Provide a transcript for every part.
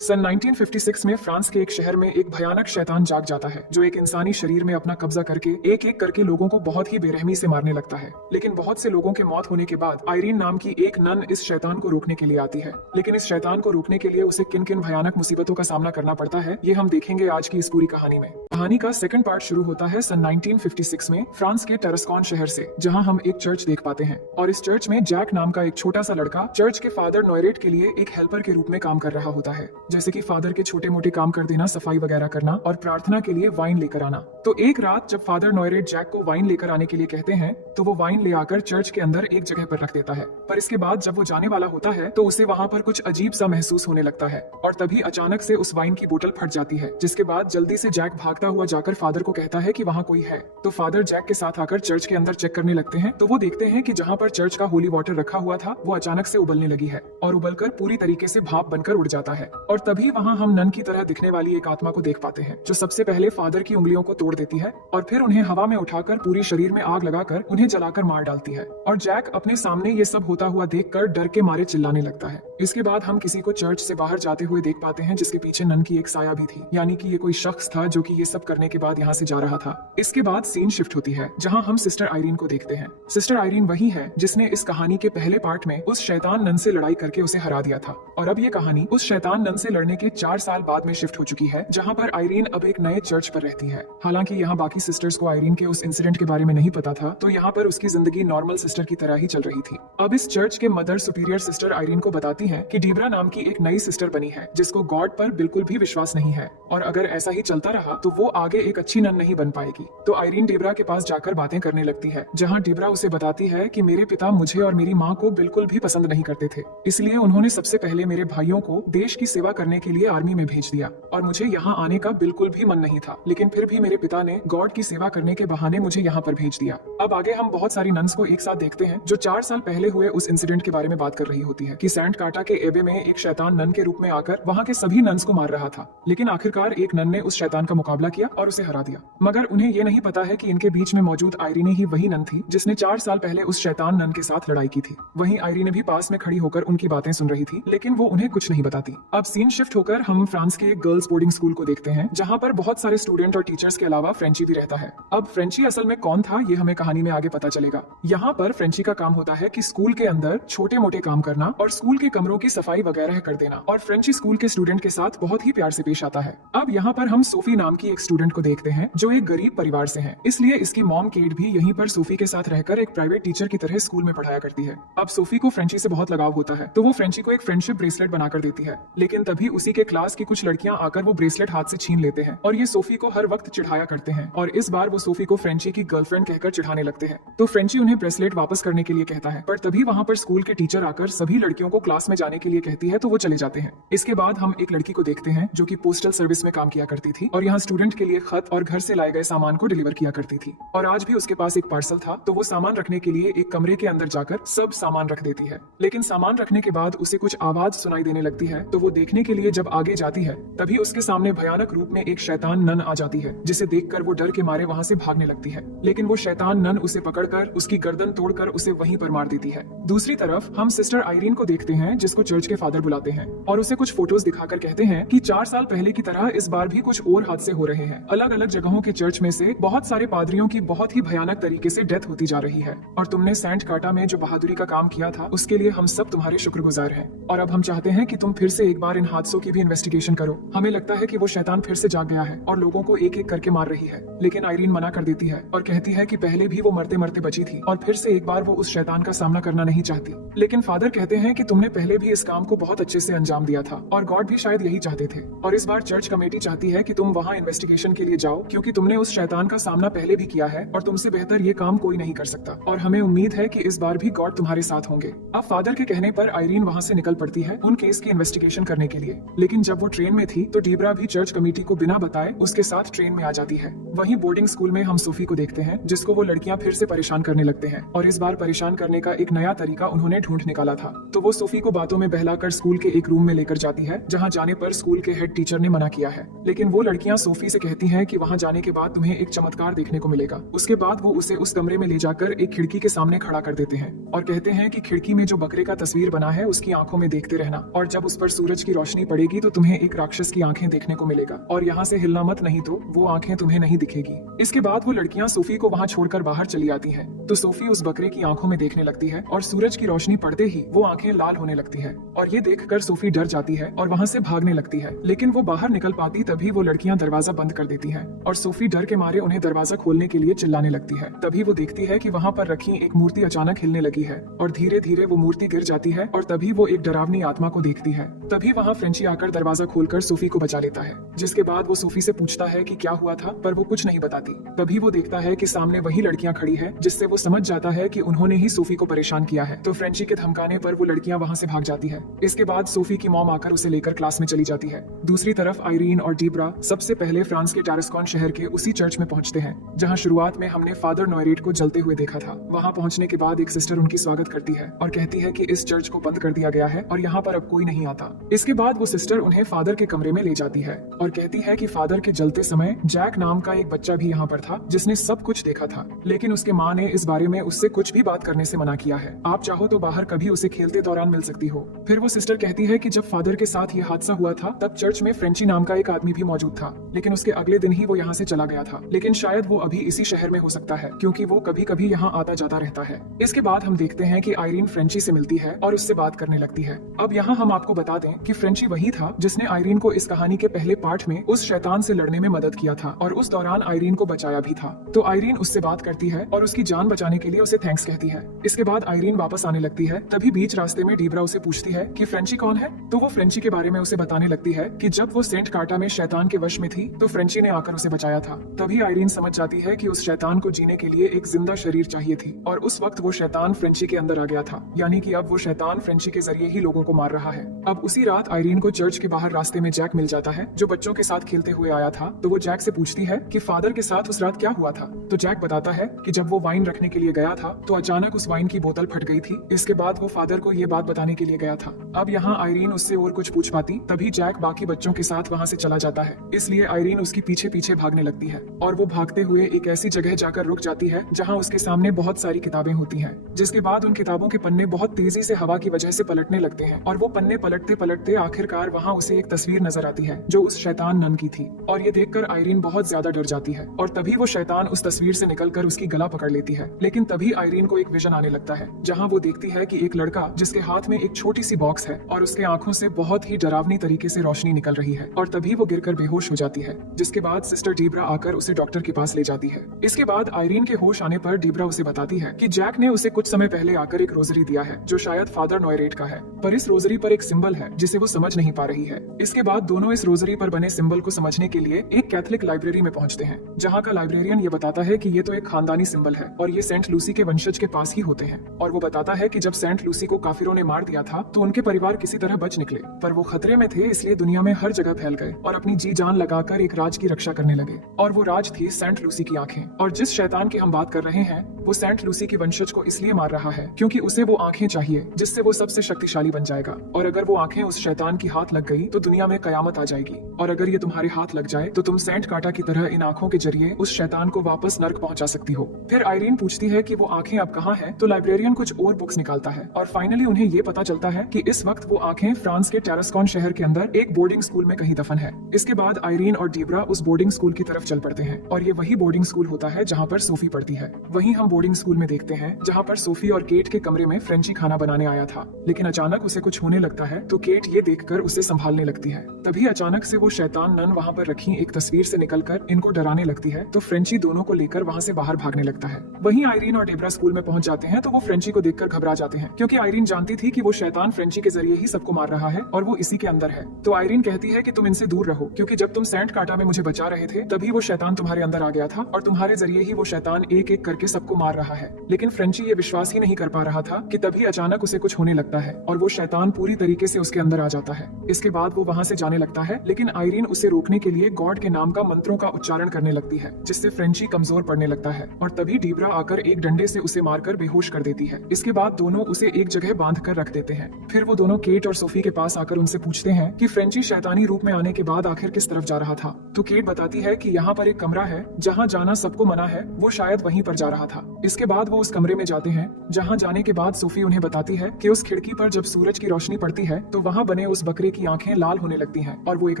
सन 1956 में फ्रांस के एक शहर में एक भयानक शैतान जाग जाता है जो एक इंसानी शरीर में अपना कब्जा करके एक एक करके लोगों को बहुत ही बेरहमी से मारने लगता है। लेकिन बहुत से लोगों के मौत होने के बाद आयरीन नाम की एक नन इस शैतान को रोकने के लिए आती है। लेकिन इस शैतान को रोकने के लिए उसे किन किन भयानक मुसीबतों का सामना करना पड़ता है, ये हम देखेंगे आज की इस पूरी कहानी में। कहानी का सेकंड पार्ट शुरू होता है सन 1956 में फ्रांस के टरस्कॉन शहर से, जहां हम एक चर्च देख पाते हैं। और इस चर्च में जैक नाम का एक छोटा सा लड़का चर्च के फादर नोयरेट के लिए एक हेल्पर के रूप में काम कर रहा होता है, जैसे कि फादर के छोटे मोटे काम कर देना, सफाई वगैरह करना और प्रार्थना के लिए वाइन लेकर आना। तो एक रात जब फादर नोयरेट जैक को वाइन लेकर आने के लिए कहते हैं तो वो वाइन ले आकर चर्च के अंदर एक जगह पर रख देता है। पर इसके बाद जब वो जाने वाला होता है तो उसे वहाँ पर कुछ अजीब सा महसूस होने लगता है और तभी अचानक से उस वाइन की बोतल फट जाती है, जिसके बाद जल्दी से जैक भागता हुआ जाकर फादर को कहता है कि वहाँ कोई है। तो फादर जैक के साथ आकर चर्च के अंदर चेक करने लगते हैं तो वो देखते हैं कि जहाँ पर चर्च का होली वाटर रखा हुआ था वो अचानक से उबलने लगी है और उबलकर पूरी तरीके से भाप बनकर उड़ जाता है। और तभी वहाँ हम नन की तरह दिखने वाली एक आत्मा को देख पाते हैं जो सबसे पहले फादर की उंगलियों को तोड़ देती है और फिर उन्हें हवा में उठाकर पूरी शरीर में आग लगाकर उन्हें जलाकर मार डालती है। और जैक अपने सामने ये सब होता हुआ देखकर डर के मारे चिल्लाने लगता है। इसके बाद हम किसी को चर्च से बाहर जाते हुए देख पाते हैं जिसके पीछे नन की एक साया भी थी, यानी कि ये कोई शख्स था जो कि ये सब करने के बाद यहाँ से जा रहा था। इसके बाद सीन शिफ्ट होती है जहाँ हम सिस्टर आयरीन को देखते हैं। सिस्टर आयरीन वही है जिसने इस कहानी के पहले पार्ट में उस शैतान नन से लड़ाई करके उसे हरा दिया था। और अब ये कहानी उस शैतान नन से लड़ने के 4 साल बाद में शिफ्ट हो चुकी है, जहाँ पर आयरीन अब एक नए चर्च पर रहती है। हालांकि यहाँ बाकी सिस्टर्स को आयरीन के उस इंसिडेंट के बारे में नहीं पता था, तो यहाँ पर उसकी जिंदगी नॉर्मल सिस्टर की तरह ही चल रही थी। अब इस चर्च के मदर सुपीरियर सिस्टर आयरीन को बताती है कि डीब्रा नाम की एक नई सिस्टर बनी है जिसको गॉड पर बिल्कुल भी विश्वास नहीं है और अगर ऐसा ही चलता रहा तो वो आगे एक अच्छी नन नहीं बन पाएगी। तो आयरीन डीब्रा के पास जाकर बातें करने लगती है, जहाँ डीब्रा उसे बताती है कि मेरे पिता मुझे और मेरी माँ को बिल्कुल भी पसंद नहीं करते थे, इसलिए उन्होंने सबसे पहले मेरे भाइयों को देश की सेवा करने के लिए आर्मी में भेज दिया और मुझे यहाँ आने का बिल्कुल भी मन नहीं था, लेकिन फिर भी मेरे पिता ने गॉड की सेवा करने के बहाने मुझे यहाँ पर भेज दिया। अब आगे हम बहुत सारी नन्स को एक साथ देखते हैं जो 4 साल पहले हुए उस इंसिडेंट के बारे में बात कर रही होती है कि सेंट काटा के एबे में एक शैतान नन के रूप में आकर वहाँ के सभी नन्स को मार रहा था, लेकिन आखिरकार एक नन ने उस शैतान का मुकाबला किया और उसे हरा दिया। मगर उन्हें ये नहीं पता है कि इनके बीच में मौजूद आयरीने ही वही नन थी जिसने 4 साल पहले उस शैतान नन के साथ लड़ाई की थी। वहीं आयरीने भी पास में खड़ी होकर उनकी बातें सुन रही थी, लेकिन वो उन्हें कुछ नहीं बताती। अब सीन शिफ्ट होकर हम फ्रांस के एक गर्ल्स बोर्डिंग स्कूल को देखते हैं, जहाँ पर बहुत सारे स्टूडेंट और टीचर्स के अलावा फ्रेंची भी रहता है। अब फ्रेंची असल में कौन था ये हमें कहानी में आगे पता चलेगा। यहाँ पर फ्रेंची का काम होता है कि स्कूल के अंदर छोटे मोटे काम करना और स्कूल के कमरों की सफाई वगैरह कर देना, और फ्रेंची स्कूल के स्टूडेंट के साथ बहुत ही प्यार से पेश आता है। अब यहाँ पर हम सोफी नाम की एक स्टूडेंट को देखते हैं जो एक गरीब परिवार से है, इसलिए इसकी मॉम केट भी यहीं पर सोफी के साथ रहकर एक प्राइवेट टीचर की तरह स्कूल में पढ़ाया करती है। अब सोफी को फ्रेंची से बहुत लगाव होता है तो वो फ्रेंची को एक फ्रेंडशिप ब्रेसलेट बनाकर देती है, लेकिन तभी उसी के क्लास की कुछ लड़कियां आकर वो ब्रेसलेट हाथ से छीन लेते हैं और ये सोफी को हर वक्त चिढ़ाया करते हैं और इस बार वो सोफी को फ्रेंची की गर्लफ्रेंड कहकर चिढ़ाने लगते हैं। तो फ्रेंची उन्हें ब्रेसलेट वापस करने के लिए कहता है, पर तभी वहाँ पर स्कूल के टीचर आकर सभी लड़कियों को क्लास में जाने के लिए कहती है तो वो चले जाते हैं। इसके बाद हम एक लड़की को देखते हैं जो कि पोस्टल सर्विस में काम किया करती थी और यहाँ स्टूडेंट के लिए खत और घर से लाए गए सामान को डिलीवर किया करती थी। और आज भी उसके पास एक पार्सल था तो वो सामान रखने के लिए एक कमरे के अंदर जाकर सब सामान रख देती है, लेकिन सामान रखने के बाद उसे कुछ आवाज सुनाई देने लगती है। तो वो देखने के लिए जब आगे जाती है तभी उसके सामने भयानक रूप में एक शैतान नन आ जाती है, जिसे देखकर वो डर के मारे वहाँ से भागने लगती है, लेकिन वो शैतान नन उसे पकड़कर उसकी गर्दन तोड़कर उसे वहीं पर मार देती है। दूसरी तरफ हम सिस्टर आयरीन को देखते हैं जिसको चर्च के फादर बुलाते हैं और उसे कुछ फोटोज दिखाकर कहते हैं कि 4 साल पहले की तरह इस बार भी कुछ और हादसे हो रहे हैं। अलग अलग जगहों के चर्च में से बहुत सारे पादरियों की बहुत ही भयानक तरीके से डेथ होती जा रही है और तुमने सेंट काटा में जो बहादुरी का काम किया था उसके लिए हम सब तुम्हारे शुक्रगुजार हैं और अब हम चाहते हैं कि तुम फिर से एक बार इन हादसों की भी इन्वेस्टिगेशन करो। हमें लगता है कि वो शैतान फिर से जाग गया है और लोगों को एक एक करके मार रही है, लेकिन आयरीन मना कर देती है और कहती है कि पहले भी वो मरते मरते बची थी और फिर से एक बार वो उस शैतान का सामना करना नहीं चाहती। लेकिन फादर कहते हैं कि तुमने पहले भी इस काम को बहुत अच्छे से अंजाम दिया था और गॉड भी शायद यही चाहते थे, और इस बार चर्च कमेटी चाहती है कि तुम वहाँ इन्वेस्टिगेशन के लिए जाओ क्योंकि तुमने उस शैतान का सामना पहले भी किया है और तुमसे बेहतर ये काम कोई नहीं कर सकता और हमें उम्मीद है कि इस बार भी गॉड तुम्हारे साथ होंगे। अब फादर के कहने पर आयरीन वहाँ से निकल पड़ती है उन केस की इन्वेस्टिगेशन करने के लिए, लेकिन जब वो ट्रेन में थी तो डीब्रा भी चर्च कमेटी को बिना बताए उसके साथ ट्रेन में आ जाती है। वहीं बोर्डिंग स्कूल में हम सोफी को देखते हैं जिसको वो लड़कियां फिर से परेशान करने लगते हैं और इस बार परेशान करने का एक नया तरीका उन्होंने ढूंढ निकाला था। तो वो सोफी को बातों में बहलाकर स्कूल के एक रूम में लेकर जाती है जहाँ जाने पर स्कूल के हेड टीचर ने मना किया है, लेकिन वो लड़कियां सोफी से कहती हैं कि वहाँ जाने के बाद तुम्हें एक चमत्कार देखने को मिलेगा। उसके बाद वो उसे उस कमरे में ले जाकर एक खिड़की के सामने खड़ा कर देते हैं और कहते हैं कि खिड़की में जो बकरे का तस्वीर बना है उसकी आंखों में देखते रहना और जब उस पर सूरज की रोशनी रोशनी पड़ेगी तो तुम्हें एक राक्षस की आंखें देखने को मिलेगा और यहाँ से हिलना मत, नहीं तो वो आंखें तुम्हें नहीं दिखेगी। इसके बाद वो लड़कियां सोफी को वहाँ छोड़कर बाहर चली आती हैं। तो सोफी उस बकरे की आंखों में देखने लगती है और सूरज की रोशनी पड़ते ही वो आंखें लाल होने लगती है और ये देखकर सोफी डर जाती है और वहाँ से भागने लगती है। लेकिन वो बाहर निकल पाती तभी वो लड़कियां दरवाजा बंद कर देती हैं और सोफी डर के मारे उन्हें दरवाजा खोलने के लिए चिल्लाने लगती है। तभी वो देखती है कि वहाँ पर रखी एक मूर्ति अचानक हिलने लगी है और धीरे धीरे वो मूर्ति गिर जाती है और तभी वो एक डरावनी आत्मा को देखती है। तभी वहाँ फ्रेंची आकर दरवाजा खोलकर सोफी को बचा लेता है, जिसके बाद वो सोफी से पूछता है कि क्या हुआ था, पर वो कुछ नहीं बताती। तभी वो देखता है कि सामने वही लड़कियां खड़ी है, जिससे वो समझ जाता है कि उन्होंने ही सोफी को परेशान किया है। तो फ्रेंची के धमकाने पर वो लड़कियां वहाँ से भाग जाती है। इसके बाद सोफी की मॉम आकर उसे लेकर क्लास में चली जाती है। दूसरी तरफ आइरीन और डीब्रा सबसे पहले फ्रांस के टारस्कॉन शहर के उसी चर्च में पहुंचते हैं जहाँ शुरुआत में हमने फादर नॉयरेट को जलते हुए देखा था। वहाँ पहुंचने के बाद एक सिस्टर उनकी स्वागत करती है और कहती है कि इस चर्च को बंद कर दिया गया है और यहाँ पर अब कोई नहीं आता। इसके बाद वो सिस्टर उन्हें फादर के कमरे में ले जाती है और कहती है कि फादर के जलते समय जैक नाम का एक बच्चा भी यहाँ पर था जिसने सब कुछ देखा था, लेकिन उसके माँ ने इस बारे में उससे कुछ भी बात करने से मना किया है। आप चाहो तो बाहर कभी उसे खेलते दौरान मिल सकती हो। फिर वो सिस्टर कहती है कि जब फादर के साथ ये हादसा हुआ था तब चर्च में फ्रेंची नाम का एक आदमी भी मौजूद था, लेकिन उसके अगले दिन ही वो यहाँ से चला गया था। लेकिन शायद वो अभी इसी शहर में हो सकता है क्योंकि वो कभी कभी यहाँ आता जाता रहता है। इसके बाद हम देखते हैं कि आइरीन फ्रेंची से मिलती है और उससे बात करने लगती है। अब यहाँ हम आपको बता दें कि फ्रेंची वही था जिसने आइरीन को इस कहानी के पहले पार्ट में उस शैतान से लड़ने में मदद किया था और उस दौरान आइरीन को बचाया भी था। तो आइरीन उससे बात करती है और उसकी जान बचाने के लिए उसे थैंक्स कहती है। इसके बाद आइरीन वापस आने लगती है। तभी बीच रास्ते में डीब्रा उसे पूछती है कि फ्रेंची कौन है। तो वो फ्रेंची के बारे में उसे बताने लगती है कि जब वो सेंट कार्टा में शैतान के वश में थी तो फ्रेंची ने आकर उसे बचाया था। तभी आइरीन समझ जाती है कि उस शैतान को जीने के लिए एक जिंदा शरीर चाहिए थी और उस वक्त वो शैतान फ्रेंची के अंदर आ गया था, यानी कि अब वो शैतान फ्रेंची के जरिए ही लोगों को मार रहा है। अब उसी रात आइरीन को चर्च के बाहर रास्ते में जैक मिल जाता है जो बच्चों के साथ खेलते हुए आया था। तो वो जैक से पूछती है कि फादर के साथ उस रात क्या हुआ था। तो जैक बताता है कि जब वो वाइन रखने के लिए गया था तो अचानक उस वाइन की बोतल फट गई थी। इसके बाद वो फादर को ये बात बताने के लिए गया था। अब यहाँ आइरीन उससे और कुछ पूछ पाती तभी जैक बाकी बच्चों के साथ वहाँ से चला जाता है, इसलिए आइरीन उसकी पीछे पीछे भागने लगती है और वो भागते हुए एक ऐसी जगह जाकर रुक जाती है जहाँ उसके सामने बहुत सारी किताबें होती हैं। जिसके बाद उन किताबों के पन्ने बहुत तेजी से हवा की वजह से पलटने लगते हैं और वो पन्ने पलटते पलटते आखिरकार वहाँ उसे एक तस्वीर नजर आती है जो उस शैतान नन की थी और ये देखकर आइरीन बहुत ज्यादा डर जाती है और तभी वो शैतान उस तस्वीर से निकलकर उसकी गला पकड़ लेती है। लेकिन तभी आइरीन को एक विजन आने लगता है जहाँ वो देखती है कि एक लड़का जिसके हाथ में एक छोटी सी बॉक्स है और उसके आंखों से बहुत ही डरावनी तरीके से रोशनी निकल रही है और तभी वो गिरकर बेहोश हो जाती है। जिसके बाद सिस्टर डीब्रा आकर उसे डॉक्टर के पास ले जाती है। इसके बाद आइरीन के होश आने पर डीब्रा उसे बताती है कि जैक ने उसे कुछ समय पहले आकर एक रोजरी दिया है जो शायद फादर नॉयरेट का है, पर इस रोजरी पर एक सिंबल है जिसे वो समझ नहीं पा रही है। इसके बाद दोनों इस रोजरी पर बने सिंबल को समझने के लिए एक कैथोलिक लाइब्रेरी में पहुंचते हैं जहाँ का लाइब्रेरियन ये बताता है कि ये तो एक खानदानी सिंबल है और ये सेंट लूसी के वंशज के पास ही होते हैं। और वो बताता है कि जब सेंट लूसी को काफिरों ने मार दिया था तो उनके परिवार किसी तरह बच निकले, पर वो खतरे में थे इसलिए दुनिया में हर जगह फैल गए और अपनी जी जान लगाकर एक राज की रक्षा करने लगे और वो राज थी सेंट लूसी की आंखें। और जिस शैतान की हम बात कर रहे हैं वो सेंट लूसी की वंशज को इसलिए मार रहा है क्योंकि उसे वो आंखें चाहिए जिससे वो सबसे शक्तिशाली बन जाएगा और अगर वो आंखें उस शैतान की हाथ लग गई तो दुनिया में कयामत आ जाएगी और अगर ये तुम्हारे हाथ लग जाए तो तुम सेंट काटा की तरह इन आंखों के जरिए उस शैतान को वापस नर्क पहुंचा सकती हो। फिर आइरीन पूछती है कि वो आंखें अब कहाँ हैं, तो लाइब्रेरियन कुछ और बुक्स निकालता है और फाइनली उन्हें ये पता चलता है कि इस वक्त वो आंखें फ्रांस के टारस्कॉन शहर के अंदर एक बोर्डिंग स्कूल में कहीं दफन है। इसके बाद आइरीन और डीब्रा उस बोर्डिंग स्कूल की तरफ चल पड़ते हैं और ये वही बोर्डिंग स्कूल होता है जहाँ पर सोफी पढ़ती है। वहीं हम बोर्डिंग स्कूल में देखते हैं जहाँ पर सोफी और केट के कमरे में फ्रेंची खाना बनाने आया था, लेकिन अचानक उसे कुछ होने लगता है तो केट ये देखकर उसे संभालने लगती है। तभी अचानक से वो शैतान नन वहाँ पर रखी एक तस्वीर से निकलकर इनको डराने लगती है तो फ्रेंची दोनों को लेकर वहाँ से बाहर भागने लगता है। वहीं आइरीन और डेब्रा स्कूल में पहुंच जाते हैं तो वो फ्रेंची को देखकर घबरा जाते हैं क्योंकि आइरीन जानती थी कि वो शैतान फ्रेंची के जरिए ही सबको मार रहा है और वो इसी के अंदर है। तो आइरीन कहती है कि तुम इनसे दूर रहो क्योंकि जब तुम सेंट काटा में मुझे बचा रहे थे तभी वो शैतान तुम्हारे अंदर आ गया था और तुम्हारे जरिए ही वो शैतान एक एक करके सबको मार रहा है। लेकिन फ्रेंची ये विश्वास ही नहीं कर पा रहा था कि तभी अचानक उसे कुछ होने लगता है और वो शैतान पूरी तरीके से उसके अंदर आ जाता है। इसके बाद वो वहाँ से जाने लगता है लेकिन आइरीन उसे रोकने के लिए गॉड के नाम का मंत्रों का उच्चारण करने लगती है जिससे फ्रेंची कमजोर पड़ने लगता है और तभी डीब्रा आकर एक डंडे से उसे मारकर बेहोश कर देती है। इसके बाद दोनों उसे एक जगह बांध कर रख देते हैं। फिर वो दोनों केट और सोफी के पास आकर उनसे पूछते हैं कि फ्रेंची शैतानी रूप में आने के बाद आखिर किस तरफ जा रहा था। तो केट बताती है कि यहाँ पर एक कमरा है जहाँ जाना सबको मना है, वो शायद वहीं पर जा रहा था। इसके बाद वो उस कमरे में जाते हैं जहाँ जाने के बाद सोफी उन्हें बताती है कि उस खिड़की पर जब सूरज की रोशनी पड़ती है तो वहाँ बने उस बकरे की आंखें लाल होने लगती हैं और वो एक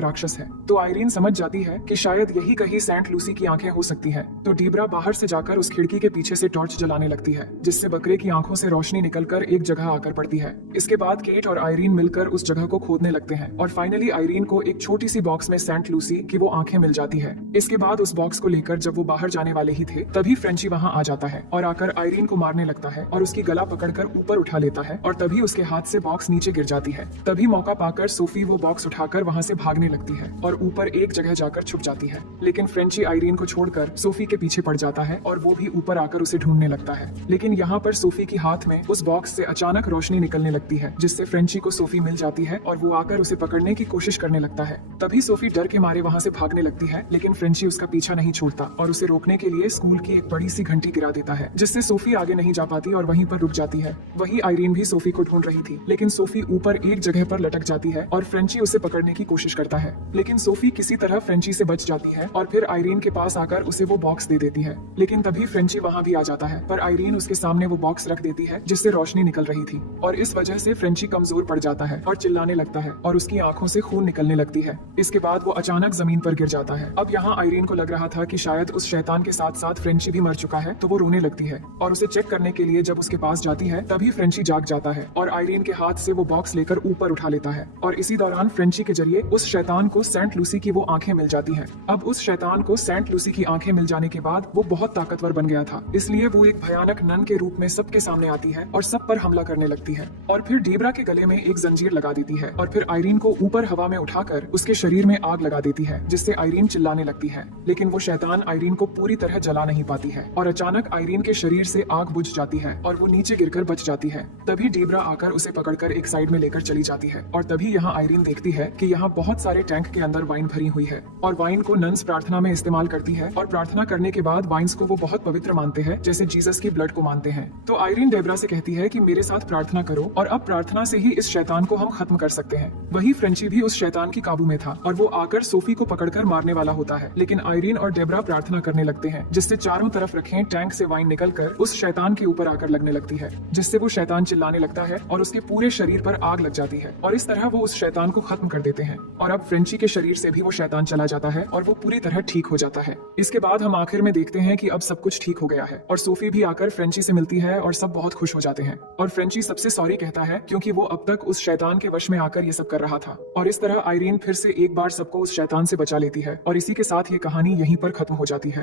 राक्षस है। तो आयरीन समझ जाती है कि शायद यही कहीं सेंट लूसी की आंखें हो सकती हैं। तो डीब्रा बाहर से जाकर उस खिड़की के पीछे से टॉर्च जलाने लगती है, जिससे बकरे की आंखों से रोशनी निकलकर एक जगह आकर पड़ती है। इसके बाद केट और आयरीन मिलकर उस जगह को खोदने लगते हैं और फाइनली आयरीन को एक छोटी सी बॉक्स में सेंट लूसी की वो आंखें मिल जाती है। इसके बाद उस बॉक्स को लेकर जब वो बाहर जाने वाले ही थे, तभी फ्रेंची वहाँ आ जाता है और आकर आयरीन को मारने लगता है और उसकी गला पकड़कर ऊपर उठा लेता है और तभी उसके हाथ से बॉक्स नीचे गिर जाती है। तभी मौका पाकर सोफी वो बॉक्स उठाकर वहाँ से भागने लगती है और ऊपर एक जगह जाकर छुप जाती है। लेकिन फ्रेंची आयरीन को छोड़कर सोफी के पीछे पड़ जाता है और वो भी ऊपर आकर उसे ढूंढने लगता है। लेकिन यहाँ पर सोफी की हाथ में उस बॉक्स से अचानक रोशनी निकलने लगती है, जिससे फ्रेंची को सोफी मिल जाती है और वो आकर उसे पकड़ने की कोशिश करने लगता है। तभी सोफी डर के मारे वहाँ से भागने लगती है, लेकिन फ्रेंची उसका पीछा नहीं छोड़ता और उसे रोकने के लिए स्कूल की एक बड़ी सी घंटी गिरा देता है, जिससे सोफी आगे नहीं जा पाती और वहीं पर रुक जाती है। वही आयरीन भी सोफी को ढूंढ रही थी, लेकिन सोफी ऊपर एक जगह पर लटक जाती है और फ्रेंची उसे पकड़ने की कोशिश करता है, लेकिन सोफी किसी तरह फ्रेंची से बच जाती है और फिर आयरीन के पास आकर उसे वो बॉक्स दे देती है। लेकिन तभी फ्रेंची वहाँ भी आ जाता है, पर आयरीन उसके सामने वो बॉक्स रख देती है जिससे रोशनी निकल रही थी और इस वजह से फ्रेंची कमजोर पड़ जाता है और चिल्लाने लगता है और उसकी आंखों से खून निकलने लगती है। इसके बाद वो अचानक जमीन पर गिर जाता है। अब यहाँ आयरीन को लग रहा था कि शायद उस शैतान के साथ साथ फ्रेंची भी मर चुका है, तो वो रोने लगती है और उसे चेक करने के लिए जब उसके पास जाती है, तभी फ्रेंची जाग जाता है और आयरीन के हाथ से वो बॉक्स लेकर ऊपर उठा लेता है और इसी दौरान फ्रेंची के जरिए उस शैतान को सेंट लूसी की वो आंखें मिल जाती हैं। अब उस शैतान को सेंट लूसी की आंखें मिल जाने के बाद वो बहुत ताकतवर बन गया था, इसलिए वो एक भयानक नन के रूप में सबके सामने आती है और सब पर हमला करने लगती है और फिर डीब्रा के गले में एक जंजीर लगा देती है और फिर आयरीन को ऊपर हवा में उठाकर उसके शरीर में आग लगा देती है, जिससे आयरीन चिल्लाने लगती है। लेकिन वो शैतान आयरीन को पूरी तरह जला नहीं पाती है और अचानक आयरीन के शरीर से आग बुझ जाती है और वो नीचे गिरकर बच जाती है। तभी डीब्रा आकर उसे पकड़कर एक साइड में लेकर चली जाती है और तभी यहाँ आयरीन देखती है कि यहाँ बहुत सारे टैंक के अंदर वाइन भरी हुई है और वाइन को नन्स प्रार्थना में इस्तेमाल करती है और प्रार्थना करने के बाद वाइन्स को वो बहुत पवित्र मानते हैं, जैसे जीसस की ब्लड को मानते हैं। तो आयरीन डेब्रा से कहती है कि मेरे साथ प्रार्थना करो और अब प्रार्थना से ही इस शैतान को हम खत्म कर सकते हैं। वही फ्रेंची भी उस शैतान की काबू में था और वो आकर सोफी को पकड़कर मारने वाला होता है, लेकिन आयरीन और डेब्रा प्रार्थना करने लगते हैं, जिससे चारों तरफ रखे टैंक से वाइन निकलकर उस शैतान के ऊपर आकर लगने लगती है, जिससे वो शैतान चिल्लाने लगता है और उसके पूरे शरीर पर आग लग जाती है और इस तरह वो उस शैतान को खत्म कर देते हैं और अब फ्रेंची के शरीर से भी वो शैतान चला जाता है और वो पूरी तरह ठीक हो जाता है। इसके बाद हम आखिर में देखते हैं कि अब सब कुछ ठीक हो गया है और सोफी भी आकर फ्रेंची से मिलती है और सब बहुत खुश हो जाते हैं और फ्रेंची सबसे सॉरी कहता है, क्योंकि वो अब तक उस शैतान के वश में आकर ये सब कर रहा था। और इस तरह आयरीन फिर से एक बार सबको उस शैतान से बचा लेती है और इसी के साथ ये कहानी यहीं पर खत्म हो जाती है।